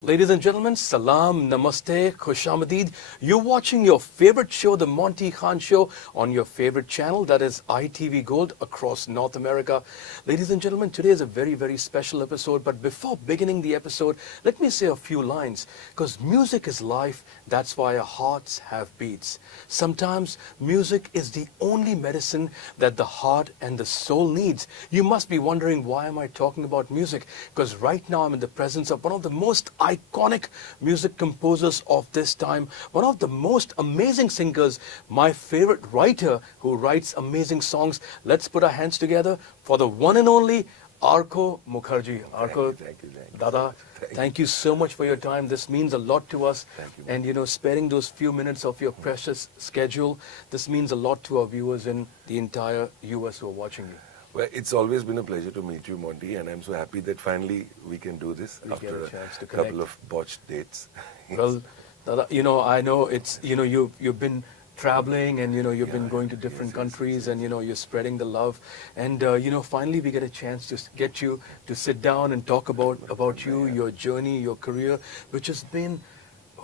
Ladies and gentlemen, salam, namaste, khushamadid. You're watching your favorite show, The Monty Khan Show, on your favorite channel, that is ITV Gold across North America. Ladies and gentlemen, today is a very, very special episode. But before beginning the episode, let me say a few lines. Because music is life, that's why our hearts have beats. Sometimes music is the only medicine that the heart and the soul needs. You must be wondering, why am I talking about music? Because right now I'm in the presence of one of the most iconic music composers of this time, one of the most amazing singers, my favorite writer who writes amazing songs. Let's put our hands together for the one and only Arko Mukherjee. Arko, thank you. Dada, thank you so much for your time. This means a lot to us. Thank you. And sparing those few minutes of your precious schedule, this means a lot to our viewers in the entire US who are watching you. Well, it's always been a pleasure to meet you, Monty, and I'm so happy that finally we can do this We get after a chance to couple connect. of botched dates. Well, Dada, I know it's, you've been traveling and, you've been going to different countries and, you're spreading the love. And, finally we get a chance to get you to sit down and talk about you, your journey, your career, which has been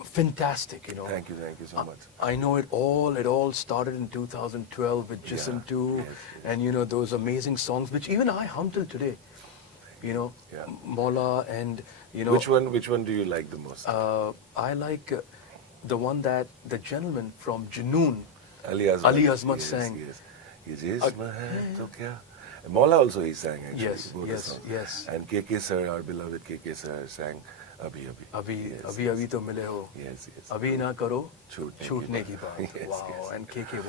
fantastic, Thank you so much. I know it all started in 2012 with Jism 2 yes. and, those amazing songs, which even I hum till today. Mola and, Which one do you like the most? I like the one that the gentleman from Junoon, Ali Azmat sang. Yes. Ye jism hai to kya? Mola also he sang actually. Yes, both the yes, songs. yes. And KK sir, our beloved KK sir, sang Abhi Abhi. Abhi to mile ho. Yes. Abhi na karo, Chhootne chhootne ki baat. Yes, Wow. yes. And KK,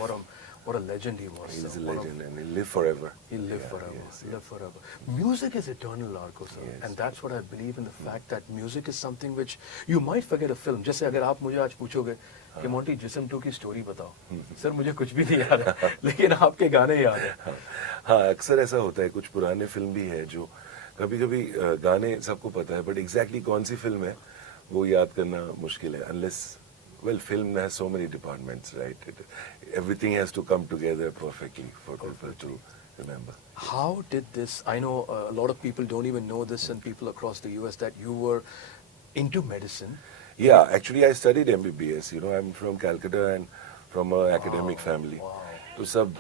what a legend he was. He's a One of- legend and he'll live forever. He'll live Yeah, forever. yes. Live forever. Music is eternal, Arko sir. Yes. And that's what I believe in, the fact that music is something which you might forget a film. जैसे अगर आप मुझे आज पूछोगे कि Monty जिस्म 2 की story बताओ, सर मुझे कुछ भी नहीं याद है, लेकिन आपके गाने याद है. हाँ, अक्सर ऐसा होता है. कुछ पुराने फिल्म भी है जो कभी-कभी गाने सबको पता है, बट एग्जैक्टली कौन सी फिल्म है वो याद करना मुश्किल है. Unless, well, film has so many departments, right? Everything has to come together perfectly for people to remember. How did this, I know a lot of people don't even know this, and people across the US, that you were into medicine. Yeah, actually I studied MBBS. I'm from Calcutta and from an academic family. Wow. तो सब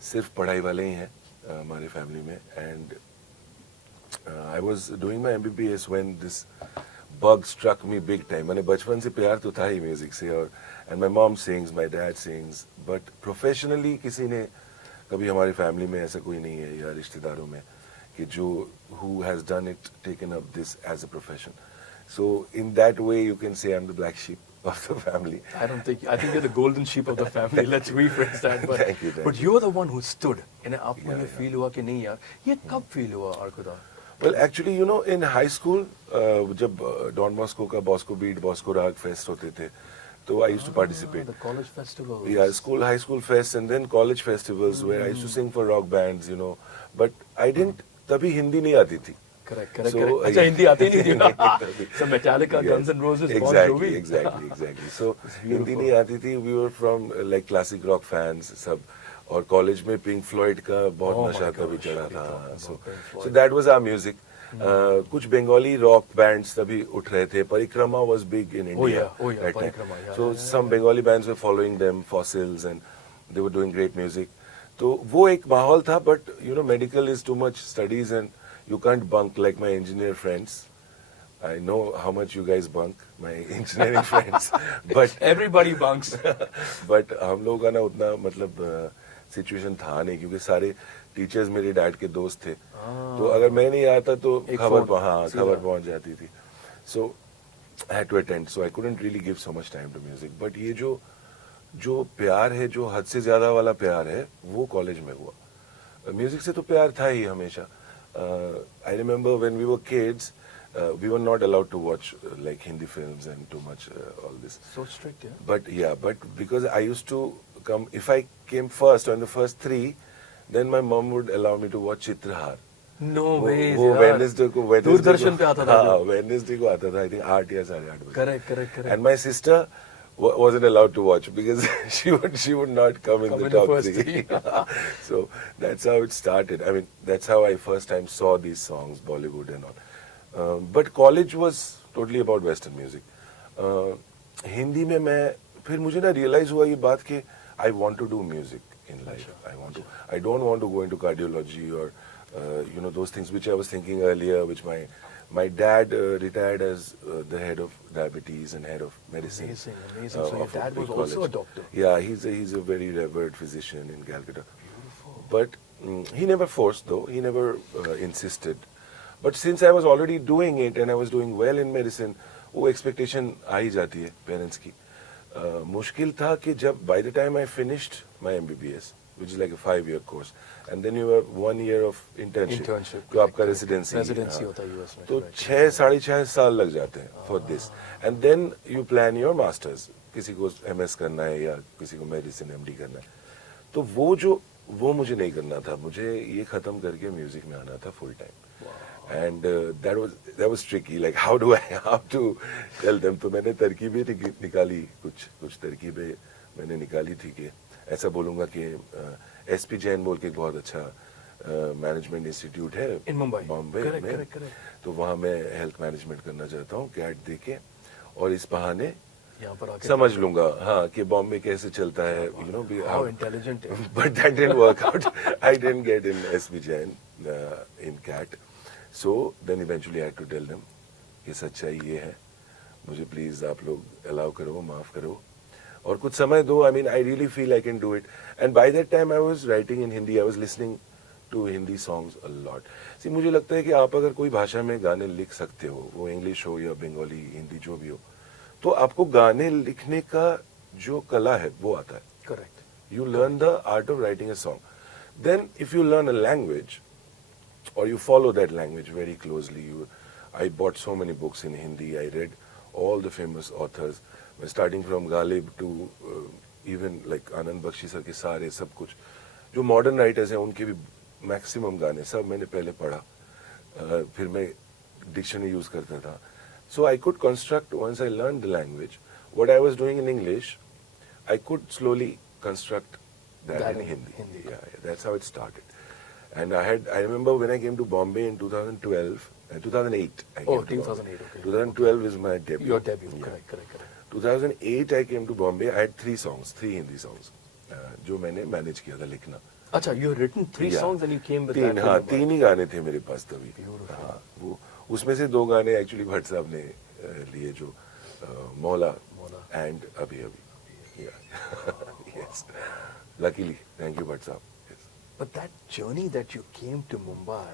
सिर्फ पढ़ाई वाले ही हैं हमारे family में. And I was doing my MBBS when this bug struck me big time. मैंने बचपन से प्यार तो था ही म्यूजिक से, और and my mom sings, my dad sings, but professionally किसी ने कभी हमारी फैमिली में ऐसा कोई नहीं है या रिश्तेदारों में कि जो who has done it, taken up this as a profession. So in that way you can say I'm the black sheep of the family. I think you're the golden sheep of the family. Let's rephrase that. But, Thank you. But you're the one who stood. And आपको ये Yeah. feel हुआ कि नहीं यार, ये कब feel हुआ Arko da? Well, actually, in high school, जब Don Bosco का Bosco Beat, Bosco Rag Fest होते थे, तो I used to participate. The college festivals. Yeah, high school fests and then college festivals where I used to sing for rock bands, But I didnn't, तभी हिंदी नहीं आती थी. Correct. So, अच्छा हिंदी आती नहीं नहीं थी. So Metallica, Yes, Guns N' Roses, Bon Jovi. Exactly. So beautiful. Hindi नहीं आती थी. We were from like classic rock fans सब, और कॉलेज में Pink Floyd का Oh बहुत my नशा तभी gosh, चढ़ा we talked था. about So Pink Floyd. so that was our music. कुछ बंगाली रॉक बैंड्स तभी उठ रहे थे. परिक्रमा was big in India. Oh yeah, that time. Parikrama, yeah, So yeah. some Bengali bands were following them, Fossils, and they were doing great music. तो वो एक माहौल था, but medical is too much studies and you can't bunk like my engineer friends. I know how much you guys bunk, my engineering friends, but Everybody bunks. but हम लोगों का ना उतना मतलब सिचुएशन था नहीं, क्योंकि सारे टीचर्स मेरे डैड के दोस्त थे. तो अगर मैं नहीं आता तो एक खबर phone, खबर पहुंच जाती थी. So I had to attend, so I couldn't really give so much time to music. But ये जो प्यार है, जो हद से ज्यादा वाला प्यार है, वो कॉलेज में हुआ. म्यूजिक से तो प्यार था ही हमेशा. I remember when we were kids, we were not allowed to watch like Hindi films and too much all this. So strict, yeah. But because I used to come, if I came first or in the first 3, then my mom would allow me to watch Chitrahar. No way. वो Wednesday को दूरदर्शन पे आता था. हाँ, Wednesday को आता था, I think 8 या 8:30 बजे. Correct. And my sister wasn't allowed to watch because she would not come in the top first 3. So that's how it started. I mean, that's how I first time saw these songs, Bollywood and all. But college was totally about Western music. Hindi में मैं फिर मुझे ना realize हुआ ये बात कि I want to do music in life. I don't want to go into cardiology or those things which I was thinking earlier, which my dad retired as the head of diabetes and head of medicine. Amazing. So your dad was also a doctor. Yeah, he's a very revered physician in Calcutta. But he never forced though. He never insisted. But since I was already doing it and I was doing well in medicine, वो expectation आ ही जाती है parents की. मुश्किल था कि जब by the time I finished my MBBS, which is like a 5-year course, and then you have 1 year of internship जो आपका residency होता है US में. तो 6-6.5 साल लग जाते हैं for this, and then you plan your masters. किसी को MS करना है या किसी को medicine MD करना है, तो वो मुझे नहीं करना था. मुझे ये खत्म करके म्यूजिक में आना था full time. And that was tricky. Like how to tell them? तो मैंने तरकीबें निकाली, कुछ तरकीबें मैंने निकाली थी कि ऐसा बोलूँगा कि SP जैन बोल के एक बहुत अच्छा मैनेजमेंट इंस्टीट्यूट है in Mumbai, बॉम्बे में. correct. तो वहाँ मैं हेल्थ मैनेजमेंट करना चाहता हूँ, कैट देके, और इस बहाने यहाँ पर आके समझ लूंगा हाँ कि बॉम्बे कैसे चलता है. How intelligent. But that didn't work out. I didn't get in SP Jain in CAT. So then eventually I had to tell them कि सच्चाई ये है, मुझे प्लीज आप लोग अलाउ करो, माफ करो और कुछ समय दो. I mean I really feel I can do it. And by that time I was writing in Hindi. I was listening to Hindi songs a lot. See, मुझे लगता है कि आप अगर कोई भाषा में गाने लिख सकते हो, वो इंग्लिश हो या बंगाली, हिंदी जो भी हो, तो आपको गाने लिखने का जो कला है वो आता है. Correct. You learn the art of writing a song. Then if you learn a language or you follow that language very closely, I bought so many books in Hindi. I read all the famous authors, starting from Ghalib to even like Anand Bakshi sir के सारे सब कुछ जो modern writers हैं उनके भी maximum गाने सब मैंने पहले पढ़ा. फिर मैं dictionary use करता था. So I could construct, once I learned the language, what I was doing in English, I could slowly construct that in Hindi. Yeah, that's how it started. And I remember when I came to Bombay in 2012, 2008. I came to 2008, Bombay. okay. 2012 is my debut. Your debut, Yeah. correct. 2008 I came to Bombay. I had 3 Hindi songs, जो मैंने manage किया था लिखना. अच्छा, you had written 3 Yeah. songs and you came with तीन, that. हाँ, 3 ही गाने थे मेरे पास तभी. Beautiful. हाँ, वो उसमें से 2 गाने एक्चुअली भट्ट साहब ने लिए जो मौला and अभी. Yeah. Yes. Luckily, thank you Bhatt Sahab. Yes. But that journey that you came to Mumbai,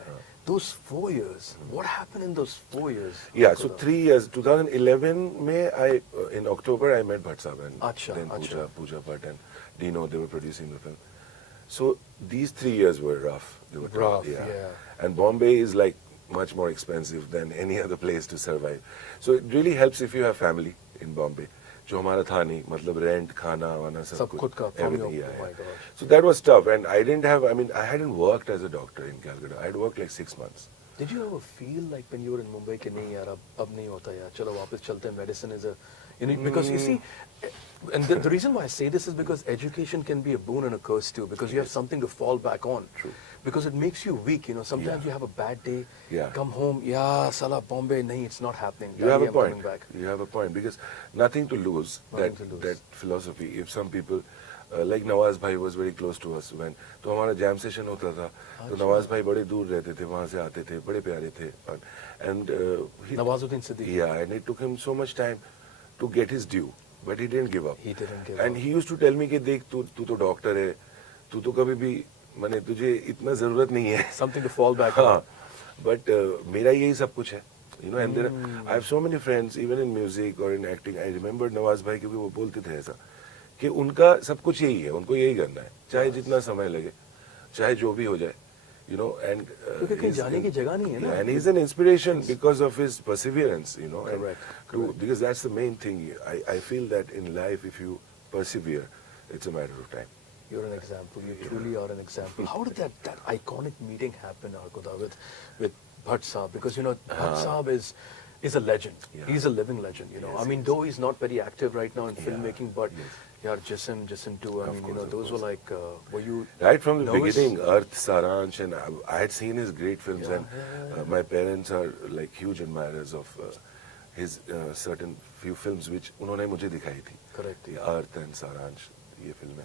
those 4 years, what happened in those 4 years? Yeah, so 3 years. 2011 में in October I met Bhatt Sahab and Acha, then acha. Pooja Bhatt and Dino, they were producing the film. So these 3 years were rough. They were Rough, tough, yeah. And Bombay is like much more expensive than any other place to survive. So it really helps if you have family in Bombay. जो हमारा था नहीं, मतलब rent, खाना वाना सब कुछ, खुद का, everything. oh my gosh. So that was tough, and I hadn't worked as a doctor in Calcutta. I had worked like 6 months. Did you ever feel like when you were in Mumbai कि नहीं यार अब नहीं होता यार, चलो वापस चलते हैं, medicine is a, because you see, and the reason why I say this is because education can be a boon and a curse too, because you have something to fall back on. True. Because it makes you weak, sometimes you have a bad day, Yeah. come home, yeah, Salah, Bombay, nahi, it's not happening. You have Daddy, a I'm point. coming back. You have a point because nothing to lose. Nothing to lose. That philosophy. If some people, like Nawaz bhai was very close to us when, तो हमारा jam session होता था, तो नवाज भाई बड़े दूर रहते थे, वहाँ से आते थे, बड़े प्यारे थे, and Nawazuddin Siddiqui. yeah, and it took him so much time to get his due, but he didn't give up. He didn't give And up. he used to tell me कि देख तू तो डॉक्टर है, तू तो कभी भी माने तुझे इतना जरूरत नहीं है. Something to fall back हाँ, on. but मेरा यही सब कुछ है. And there I have so many friends, even in music or in acting. I remember Nawaz भाई के भी वो बोलते थे ऐसा कि उनका सब कुछ यही है, उनको यही करना है, चाहे जितना समय लगे, चाहे जो भी हो जाए, and क्योंकि कहीं जाने की जगह नहीं है ना. and he's an inspiration because of his perseverance, and Correct. because that's the main thing. I feel that in life, if you persevere, it's a matter of time. You're an example. You truly are an example. How did that iconic meeting happen, Arko, with Bhatt Saab? Because Bhatt Saab is a legend. Yeah. He's a living legend, you know. Yes, I mean, yes. though he's not very active right now in Yeah, filmmaking, but yes. yeah, Jason too. I Of mean, course, you know, of those were course. like, were you Right from the nervous? beginning, Earth, Saransh, and I had seen his great films, Yeah, and yeah. my parents are like huge admirers of his certain few films which उन्होंने मुझे दिखाई थी. Correct. The Earth and Saransh, ये फिल्में.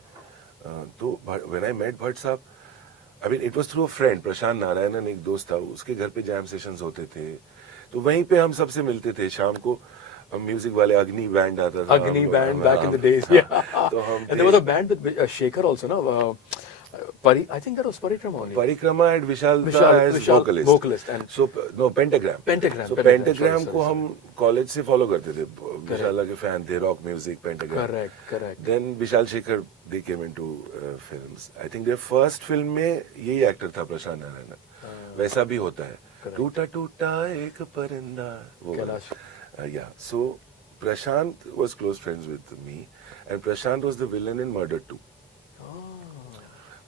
तो when I met Bhatt साहब, I mean it was through a friend, प्रशांत नारायणन एक दोस्त था, उसके घर पे जैम सेशंस होते थे, तो वहीं पे हम सबसे मिलते थे शाम को. म्यूजिक वाले अग्नि बैंड आता था. Agni band back in the days. हाँ, Yeah. तो हम And there was a band with Shekhar also, no? I think that was Parikrama only. Parikrama and Vishal Vishal- as Vishal vocalist and- so no Pentagram Pentagram, सो Pentagram, Pentagram sorry, को sorry, हम college से follow करते थे. विशाल के fan थे, rock music, Pentagram. Correct. Then Vishal Shekhar they came into films. I think their first film में यही एक्टर था प्रशांत नारायण. वैसा भी होता है. Correct. टूटा टूटा एक परिंदा, वो Kailash. Yeah so Prashant was close friends with me and Prashant was the villain in Murder 2.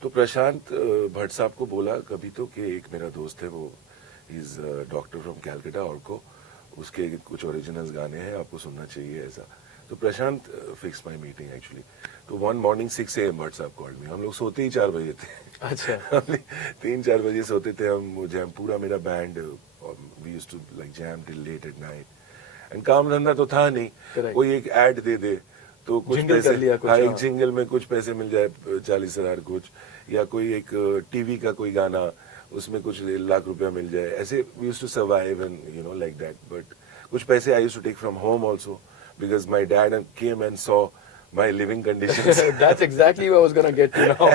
तो प्रशांत भट्ट साहब को बोला कभी तो कि एक मेरा दोस्त है, वो is doctor from Calcutta, Orko, उसके कुछ ओरिजिनल्स गाने हैं, आपको सुनना चाहिए ऐसा. तो प्रशांत फिक्स माय मीटिंग एक्चुअली. तो वन मॉर्निंग 6 AM भट्ट साहब कॉल्ड मी. हम लोग सोते ही 4 बजे थे. अच्छा. 3-4 बजे सोते थे हम. जैम पूरा मेरा band, we used to like jam till late at night. And काम धंधा तो था नहीं. Correct. कोई एक ऐड दे दे तो कुछ Jingle पैसे, कर लिया कुछ, हाँ, एक हाँ. जिंगल में कुछ पैसे मिल जाए, 40,000 कुछ, या कोई एक टीवी का कोई गाना, उसमें कुछ लाख रुपया मिल जाए. ऐसे we used to survive and you know like that. But कुछ पैसे I used to take from home also because my dad came and saw my living conditions. That's exactly what I was gonna get to now.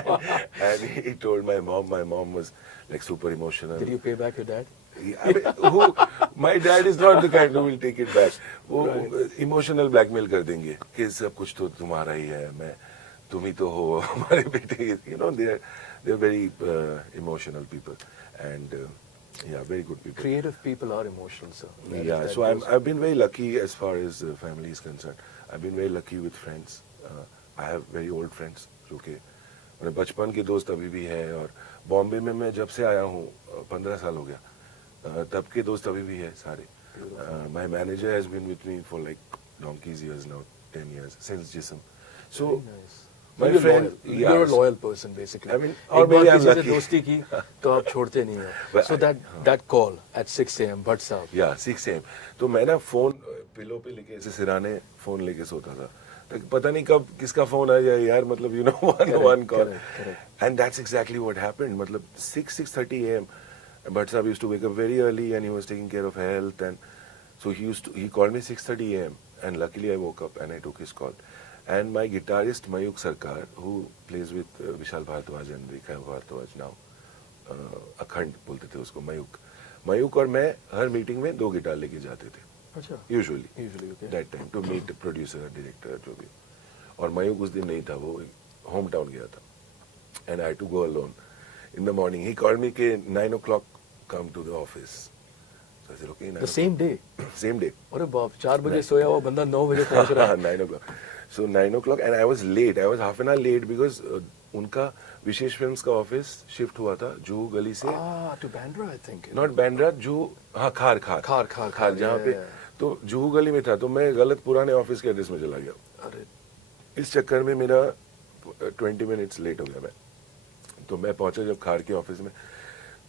And he told my mom. My mom was like super emotional. Did you pay back your dad? I mean, my dad is not the kind who will take it back. वो emotional blackmail कर देंगे कि सब कुछ तो तुम्हारा ही है, मैं तुम ही तो हो हमारे बेटे. You know, they are very emotional people and yeah, very good people. Creative people are emotional, sir. Yeah, so I've been very lucky as far as family is concerned. I've been very lucky with friends. I have very old friends जो कि मेरे बचपन के दोस्त अभी भी हैं. और बॉम्बे में मैं जब से आया हूँ 15 साल हो गया, तब के दोस्त अभी भी है सारे. My manager has been with me for like donkey's years now, 10 years since Jism. So Very nice. my You're friend, loyal. You're a loyal person basically. I mean, एक or बार maybe I'm किसी से lucky. दोस्ती की तो आप छोड़ते नहीं हो. But So that call at 6 AM, Bhatt साहब. या 6 AM. तो मैं ना फोन पिलो पे लेके ऐसे सिराने फोन लेके सोता था. तो पता नहीं कब किसका फोन आ जाए यार, मतलब you know one call. Correct. And that's exactly what happened. मतलब 6:30 AM. Bhatt Sahab used to wake up very early and he was taking care of health, and so he called me 6:30 AM, and luckily I woke up and I took his call. And my guitarist Mayuk Sarkar, who plays with Vishal Bhardwaj and Rekha Bhardwaj now, अखंड बोलते थे उसको, मयूक और मैं हर meeting में 2 guitar लेके जाते थे. अच्छा. Usually Okay. that time to meet the producer, director, जो भी. और मयूक उस दिन नहीं था, वो होम टाउन गया था. And I had to go alone. In the morning, he called me कि 9 o'clock come to the office. So I said, okay. 9 The same day. Same day. अरे बाप, 4 बजे सोया हुआ बंदा 9 बजे पहुंच रहा है. 9 o'clock. So 9 o'clock and I was late. I was half an hour late because उनका विशेष फिल्म्स का ऑफिस शिफ्ट हुआ था जुहू गली से. To Bandra, I think. Not Bandra, Juhu, हाँ खार जहाँ पे. तो जुहू गली में था, तो मैं गलत पुराने ऑफिस के एड्रेस में चला गया. अरे इस चक्कर में मेरा 20 मिनट्स लेट हो गया मैं. तो मैं पहुंचा जब खार के ऑफिस में,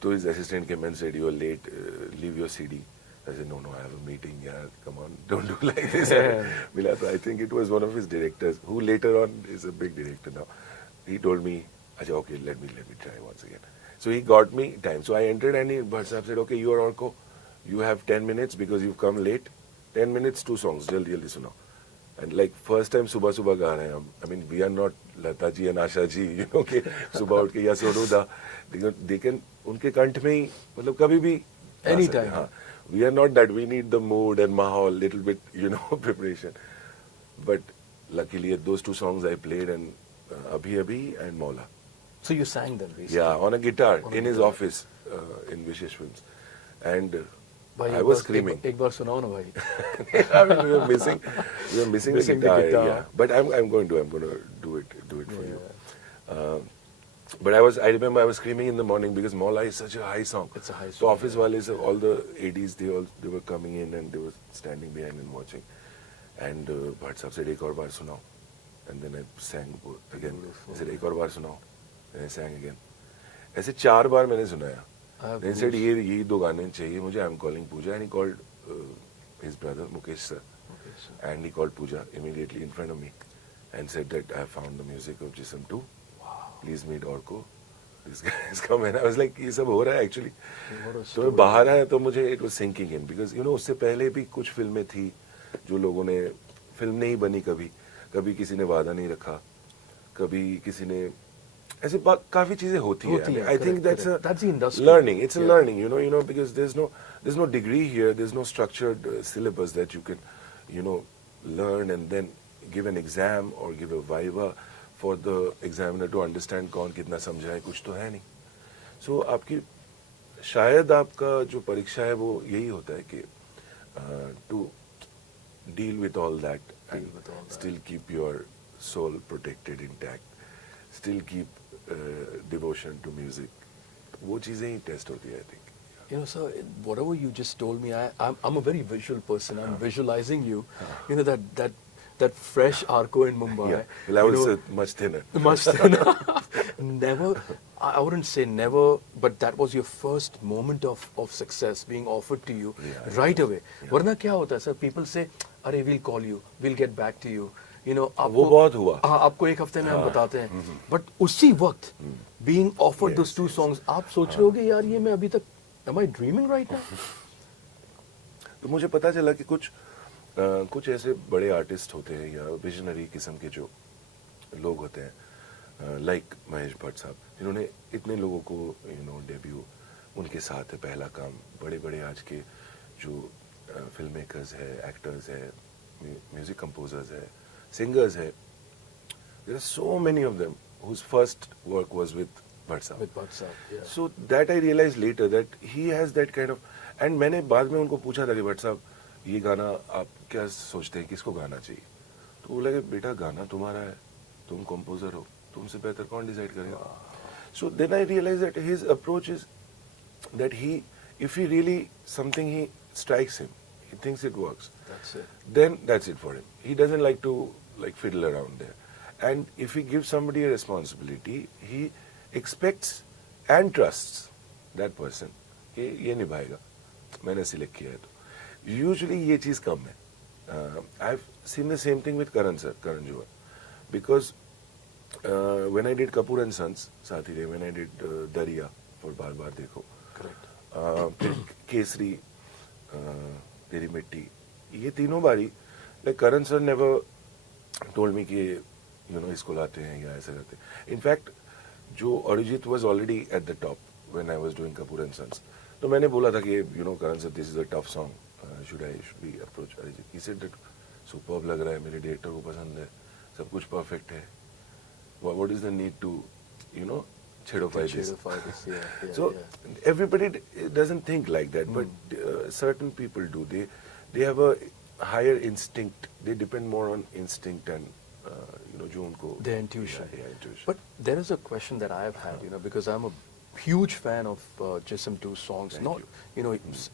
तो his assistant came and said you are late, leave your CD. I said, no, I have a meeting, yeah, come on, don't do like this. Mila, so I think it was one of his directors, who later on is a big director now. He told me, Acha, okay, let me try once again. So he got me time. So I entered and Bhatt Sahab said, okay, you are Arko, you have 10 minutes because you've come late. 10 minutes, 2 songs, jaldi sunao. And like first time subah गा रहे हैं हम. I mean, we are not Lata ji and Asha ji, you know, कि सुबह उठ के या सोनू दा. They can, उनके कंठ में ही, मतलब कभी भी. Anytime. हाँ. We are not that. We need the mood and mahal, little bit, you know, preparation. But luckily, those 2 songs I played, and Abhi Abhi and Maula. So you sang them basically. Yeah, on a guitar in his office in Vishesh Films, and भाई, I was screaming. एक बार सुनाओ ना भाई. I mean, we were missing the guitar. Yeah. But I'm going to do it for you. But I remember I was screaming in the morning because Maula is such a high song. It's a high So song, office wales, all the ADs, they were coming in and they were standing behind and watching. And Bhatt Sahab said, "Ek aur baar sunao." And then I sang again. I said, "Ek aur baar sunao." And I sang again. ऐसे 4 बार मैंने सुनाया. Then he said, यही 2 गाने चाहिए मुझे. I'm calling Pooja, and he called his brother Mukesh sir. And he called Pooja immediately in front of me and said that I have found the music of Jism 2. Please meet Arko. This guy has come, and I was like, ये सब हो रहा है actually. तो मैं बाहर आया तो मुझे it was sinking in because उससे पहले भी कुछ फिल्में थी जो लोगों ने फिल्म नहीं बनी कभी किसी ने वादा नहीं रखा, कभी किसी ने ऐसे काफी चीजें होती है. I think that's the industry. Learning. It's a learning, because there's no degree here. There's no structured syllabus that you can, learn and then give an exam or give a viva for the examiner to understand कौन कितना समझा है, कुछ तो है नहीं. So आपकी शायद आपका जो परीक्षा है वो यही होता है कि to deal with all that and still keep your soul protected intact, still keep devotion to music. वो चीजें ही टेस्ट होती है, I think. Sir, whatever you just told me, I'm a very visual person. I'm visualizing you. That fresh Arko in Mumbai. Yeah. Well, I was much thinner. Much thinner. Never, I wouldn't say never, but that was your first moment of success being offered to you right away. Varna kya hota hai, sir? People say, "Arey, we'll call you. We'll get back to you." वो बहुत हुआ. आपको एक हफ्ते में हम बताते हैं. But उसी वक्त being offered those 2 songs, आप सोच रहे होगे यार ये मैं अभी तक, am I dreaming right now? तो मुझे पता चला कि कुछ ऐसे बड़े आर्टिस्ट होते हैं या विजनरी किस्म के जो लोग होते हैं, लाइक महेश भट्ट साहब, जिन्होंने इतने लोगों को डेब्यू उनके साथ है, पहला काम. बड़े बड़े आज के जो फिल्म मेकर्स है, एक्टर्स है, म्यूजिक कंपोजर्स है, singers है, there are so many of them whose first work was with Bhatt Sahab. With Bhatt Sahab, yeah. So that I realized later that he has that kind of, and मैंने बाद में उनको पूछा था कि भट्ट साहब ये गाना आप क्या सोचते हैं किसको गाना चाहिए, तो वो लगे बेटा गाना तुम्हारा है, तुम कंपोजर हो, तुमसे बेहतर कौन डिसाइड करेगा. So then I realized that his approach is that if he really something he strikes him, he thinks it works. That's it. Then that's it for him. He doesn't like to fiddle around there. And if he gives somebody a responsibility, he expects and trusts that person कि ये निभाएगा, मैंने select किया है तो. Usually ये चीज़ कम है. I've seen the same thing with Karan Johar, because when I did Kapoor and Sons, साथी रे, when I did Dariya for बार बार देखो, correct, फिर केसरी, तेरी मिट्टी, ये तीनों बारी, like Karan sir never told me कि इसको लाते हैं या ऐसा करते हैं. In fact, जो Arijit was already at the top when I was doing Kapoor and Sons, तो मैंने बोला था कि Karan sir, this is a tough song, should we approach Arijit? He said that superb लग रहा है, मेरे डायरेक्टर को पसंद है, सब कुछ perfect है. What is the need to chedify this? So everybody doesn't think like that, but certain people do. They have a higher instinct. They depend more on instinct and जो उनको their intuition. Yeah, intuition. But there is a question that I have had, because I'm a huge fan of Jism 2 songs,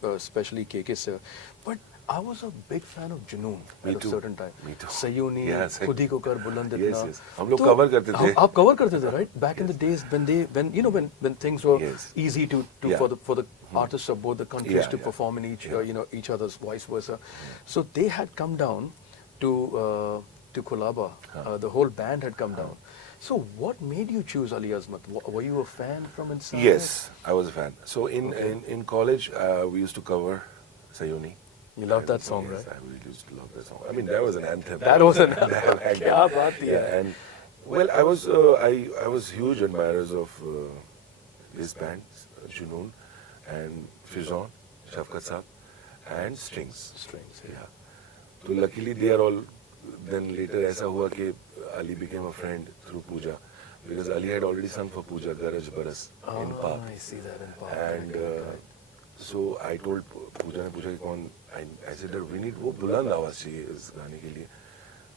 especially KK sir, but I was a big fan of Junoon at a certain time. Me too. Sayuni, खुद ही को कर बुलंद Yes, इतना. yes. हम लोग cover करते थे. आप cover करते थे, right? Back in the days when things were easy for the artists of both the countries to perform in each other's, vice versa. So they had come down to Kolaba. The whole band had come down. So what made you choose Ali Azmat? Were you a fan from inside? Yes, I was a fan. So in college, we used to cover Sayuni. You love that song, yes, right? I really used to love that song. I mean, that was an anthem. That was an anthem. Kya baat hai. Yeah, and well, I was huge admirers of his band, Junoon, and Fizon, Shafkat Saab, and Strings. Yeah. So luckily they are all. Then later ऐसा हुआ कि Ali became a friend through Pooja, because Ali had already sung for Pooja Garaj Baras in Pop. I see that in Pop. And so I told Pooja ने पूछा कि कौन, I said that we need वो बुलंद आवाज चाहिए इस गाने के लिए.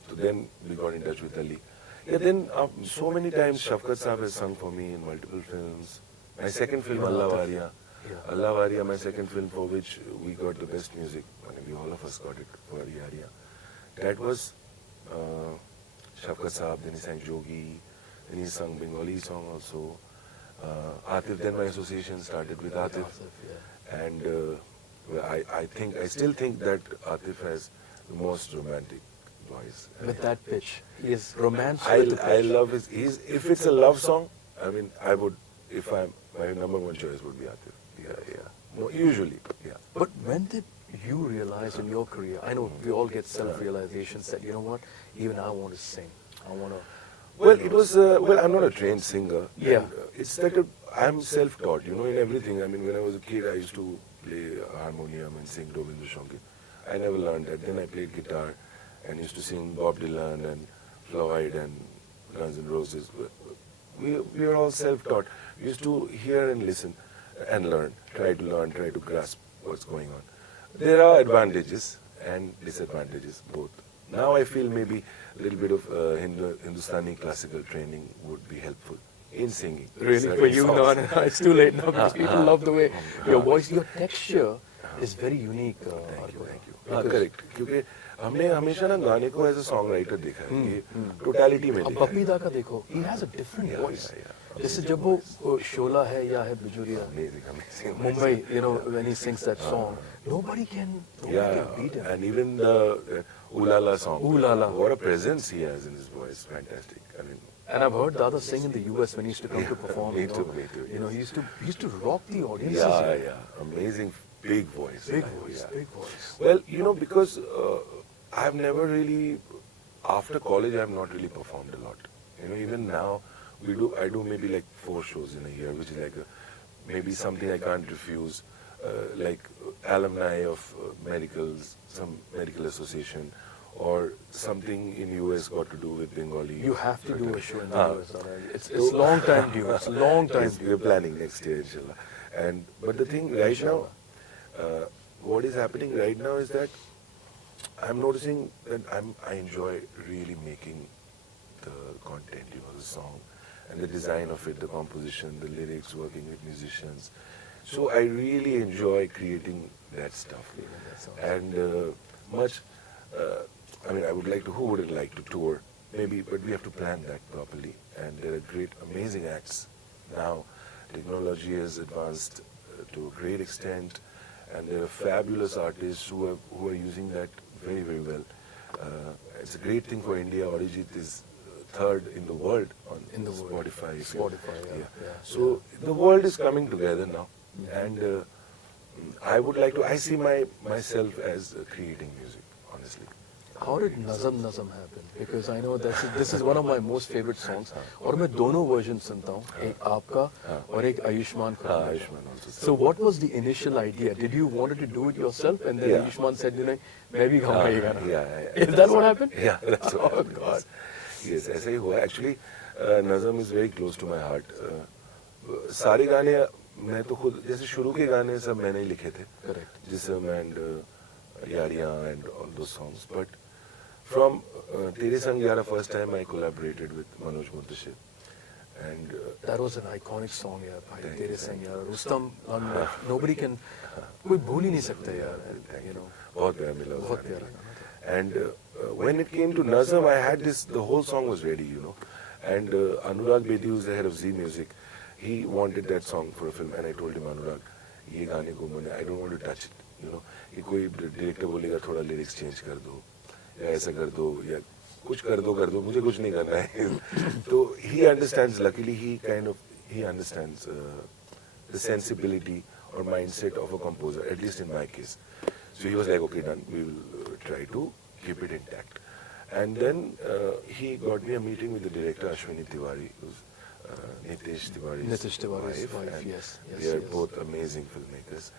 So then we got in touch with Ali. Yeah, then so many times Shafkat Saab has sung for me in multiple films. My second film, Allah Waria. Yeah. Allah Waria, my second film for which we got the best music. We all of us got it for Yaria. That was Shafkat Saab, then he sang Jogi, then he sang Bengali song also. Atif, then my association started with Atif. Yeah. And I still think that Atif has the most romantic voice. With that pitch, he is romance. I with the pitch. love if it's a love song, I mean, I would, my number one choice would be Atif. Yeah. No, usually, yeah. But when did you realize in your career? I know we all get self-realizations that, you know what, even I want to sing. I want to. Well, it was, I'm not a trained singer. Yeah. And, it's like I'm self-taught, in everything. I mean, when I was a kid, I used to play harmonium and sing Govinda Shankar. I never learned that. Then I played guitar and used to sing Bob Dylan and Floyd and Guns N' Roses. We were all self-taught. We used to hear and listen and learn, try to grasp what's going on. There are advantages and disadvantages, both. Now I feel maybe a little bit of Hindustani classical training would be helpful in singing. Really, for you, no, it's too late now because people love the way your voice, your texture is very unique. Thank you. Correct. क्योंकि हमने हमेशा ना गाने को as a song writer देखा है कि totality में अब देखा है. पप्पी दा का देखो, he has a different Yeah, voice. yeah. जैसे जब वो शोला है या है बिजुरिया, Amazing. Mumbai, when he sings that song, nobody can Yeah, beat him. and even the Ooh La La song. Ooh La La. What a presence he has in his voice. Fantastic. I mean, And I've heard Dada sing in the US when he used to come to perform. Me you know. too, me too, You know, yes. he used to rock the audiences. yeah. Amazing, big voice. Big Yeah. voice, big voice. Well, because I've never really, after college, I've not really performed a lot. Even now, I do maybe like 4 shows in a year, which is like maybe something I can't refuse, like alumni of some medical association, or something in US got to do with Bengali. You have to do a show in the Ah. US. It's long time due. It's long time Yes, we're planning next year, inshallah. But the thing right now, what is happening right now is that I'm noticing that I enjoy really making the content, the song, and the design of it, the composition, the lyrics, working with musicians. So I really enjoy creating that stuff. And I would like to, who wouldn't like to tour? Maybe, but we have to plan that properly. And there are great, amazing acts now. Technology has advanced to a great extent, and there are fabulous artists who are using that very, very well. It's a great thing for India. Arijit is third in the world on Spotify. Spotify, yeah. So the world is coming together now, and I would like to. I see myself as creating music, honestly. How did Nazam happen? Because I know this is one of my most favorite songs. और मैं दोनों versions सुनता हूँ, एक आपका और एक Ayushman Khurana. Ayushmann also. So what was the initial idea? Did you wanted to do it yourself, and then Yeah. Ayushmann said, मैं भी गाऊंगा ये गाना? Yeah. Is that what happened? Yeah, that's what Oh happened. God. Yes, ऐसा ही हुआ. Actually, Nazam is very close to my heart. सारे गाने मैं तो खुद, जैसे शुरू के गाने सब मैंने ही लिखे थे. Correct. Jisam and Yariyan and all those songs. But from Tere Sang Yara, first time I collaborated with Manoj Muntashe. And That was an iconic song, यार भाई. Thank तेरे you, संग यार, रुस्तम, nobody can, कोई भूल ही नहीं सकता यार. You know. बहुत प्यारा मिला उस बहुत गाने प्यारा के लिए. गाना था. And when it came to Nazam, I had the whole song was ready, And Anurag Bedi, who's the head of Z Music, he wanted that song for a film, and I told him, Anurag, ये गाने को I don't want to touch it, कि कोई director बोलेगा थोड़ा lyrics change कर दो, या ऐसा कर दो, या कुछ कर दो, मुझे कुछ नहीं करना है. So he understands. Luckily, he understands the sensibility or mindset of a composer, at least in my case. So he was like, okay, done. We will try to keep it intact. And then he got me a meeting with the director, Ashwini Tiwari, who's Nitish Tiwari's wife. And yes. They are both amazing filmmakers.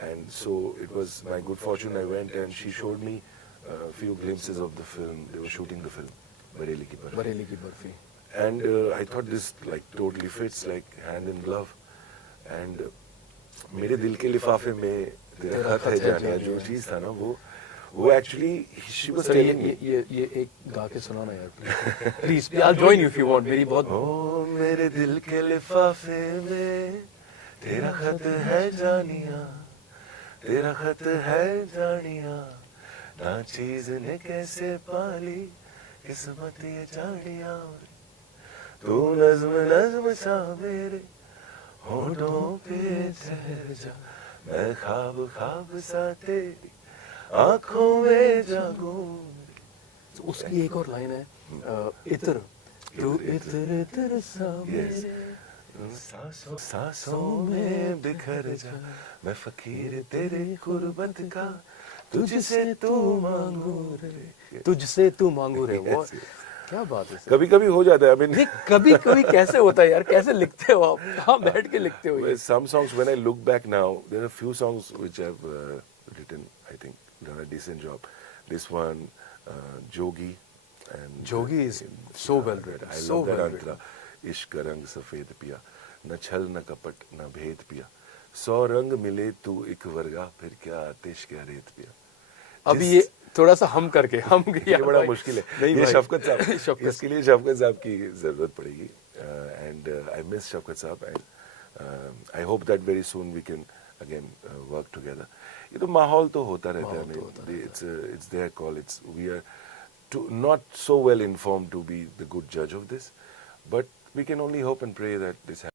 And so it was my good fortune. I went and she showed me a few glimpses of the film. They were shooting the film, Bareli Ki Barfi. Bareli Ki Barfi. And I thought this totally fits like hand in glove. And मेरे दिल के लिफाफे में तेरा खत है जानिया, जो चीज़ था ना वो actually she was sir telling me, ये एक गा के सुनाना यार please please I join you if you want मेरी बहुत ओ मेरे दिल के लिफाफे में तेरा खत है जानिया, तेरा खत है जानिया, ना चीज ने कैसे पाली किस्मत ये जानिया, तू नज्म नज्म सा मेरे होठों पे ठहर जा, मैं ख्वाब ख्वाब सा तेरी आंखों में जागूं। उसकी एक और लाइन है इत्र तू इत्र इत्र सा Yes. मेरे सांसों सांसों में बिखर जा, मैं फकीर तेरे कुर्बत का, तुझसे तू मांगू रे। तुझसे तू मांगू रे वो Yes, yes. क्या बात है सर कभी कभी हो जाता है, I mean, नहीं कभी कभी कैसे होता है यार कैसे लिखते हो आप कहाँ बैठ के लिखते हो ये with some songs when I look back now, there are a few songs which I've written, I think done a decent job. This one, Jogi, and Jogi is so well written, I so love that well अंतरा, इश्क रंग सफेद पिया, न छल न कपट न भेद पिया, 100 रंग मिले तू एक वर्गा, फिर क्या आतिश क्या रेत पिया। अभी ये थोड़ा सा हम करके हम ये बड़ा मुश्किल है, नहीं ये भाई शफकत साहब, शफकत इसके लिए शफकत साहब की जरूरत पड़ेगी, and I miss Shafqat sahab, and I hope that very soon we can again work together. ये तो माहौल तो होता रहता है, it's their call, it's we are too not so well informed to be the good जज of this, but we can only hope and pray that this